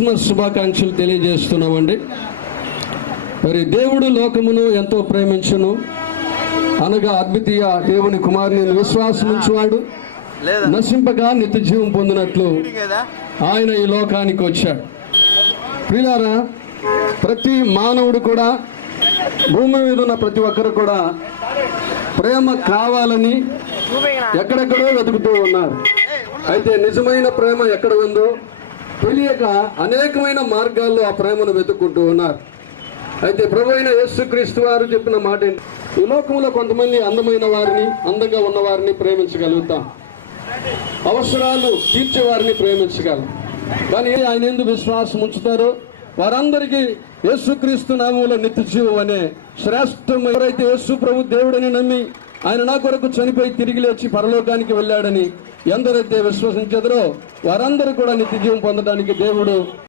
Christmas శుభాకాంక్షలు తెలియజేస్తున్నామండి. మరి దేవుడు లోకమును ఎంతో ప్రేమించును. అనగా అద్వితీయ దేవుని కుమారుని విశ్వాసం ఉంచువాడు లేదా? నశింపగా నిత్య జీవం పొందినట్లు ఆయన ఈ లోకానికి వచ్చాడు. ప్రియులారా ప్రతి మానవుడు కూడా భూమి మీద ఉన్న ప్రతి ఒక్కరు కూడా ప్రేమ కావాలని ఎక్కడెక్కడో వెతుకుతూ ఉన్నారు. అయితే నిజమైన ప్రేమ ఎక్కడ ఉందో తెలియక అనేకమైన మార్గాల్లో ఆ ప్రేమను వెతుక్కుంటూ ఉన్నారు. అయితే ప్రభు అయిన యేసుక్రీస్తు వారు చెప్పిన మాట ఏంటి? ఈ లోకంలో కొంతమంది అందమైన వారిని అందంగా ఉన్న వారిని ప్రేమించగలుగుతాం. అవసరాలు తీర్చే వారిని ప్రేమించగలం. కానీ ఆయన ఎందుకు విశ్వాసం ఉంచుతారో? వారందరికీ యేసుక్రీస్తు నామంలో నిత్య జీవం అనే శ్రేష్టం ఎవరైతే యేసు ప్రభు దేవుడని నమ్మి ఆయన నా కొరకు చనిపోయి తిరిగి లేచి పరలోకానికి వెళ్ళాడని ఎందరైతే విశ్వసించదరో వారందరూ కూడా నిత్యజీవం పొందడానికి దేవుడు